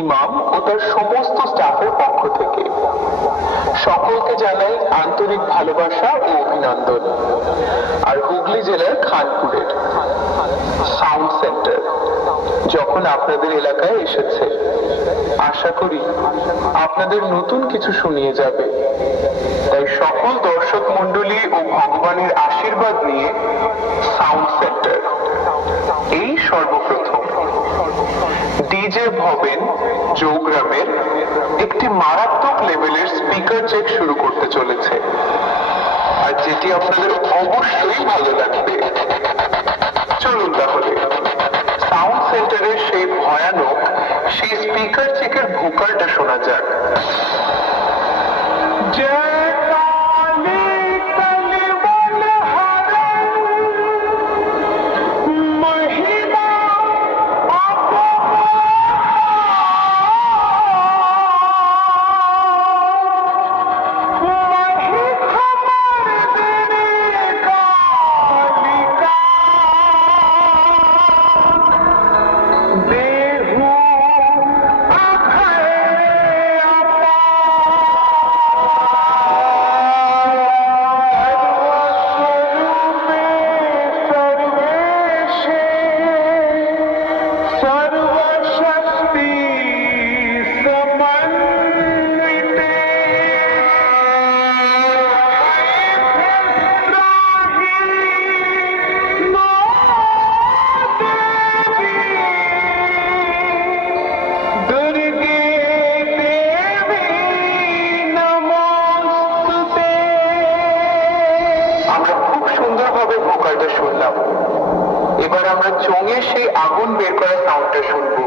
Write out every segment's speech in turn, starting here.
ইমাম ও তার সমস্ত স্টাফের পক্ষ থেকে সকলকে জানাই আন্তরিক ভালোবাসা ও অভিনন্দন। আর হুগলি জেলার খানপুরের সাউন্ড সেন্টার যখন আপনাদের এলাকায় এসেছে, আশা করি আপনাদের নতুন কিছু শুনিয়ে যাবে। তাই সকল দর্শক মণ্ডলী ও ভগবানের আশীর্বাদ নিয়ে সাউন্ড সেন্টার এই সর্বপ্রথম ডিজে ভবেন চৌগ্রামের একটি মারাত্মক লেভেলের স্পিকার চেক শুরু করতে চলেছে, আর যেটি আপনাদের অবশ্যই ভালো লাগবে। চলুন তাহলে সাউন্ড সেন্টারের সেই ভয়ানক সেই স্পিকার চেকের ভোকালটা শোনা যাক। ভোকালটা শুনলাম, এবার আমরা চোঙে সেই আগুন বের করা সাউন্ডটা শুনবো।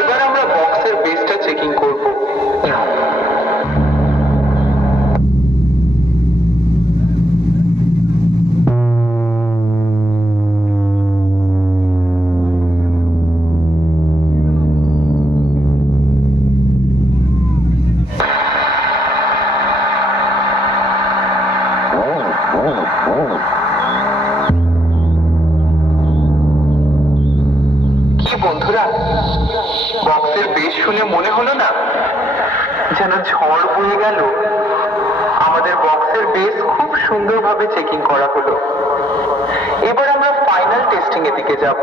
এবার আমরা বক্সের বেসটা চেকিং করবো। কি বন্ধুরা, বক্সের বেস শুনে মনে হলো না যেন ঝড় বয়ে গেল? আমাদের বক্সের বেস খুব সুন্দরভাবে চেকিং করা হলো। এবার আমরা ফাইনাল টেস্টিং এর দিকে যাব।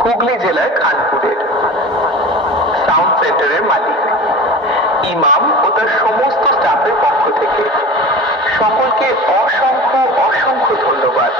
হুগলি জেলার খানপুরের সাউন্ড সেন্টারের মালিক ইমাম ও তার সমস্ত স্টাফের পক্ষ থেকে সকলকে অসংখ্য অসংখ্য ধন্যবাদ।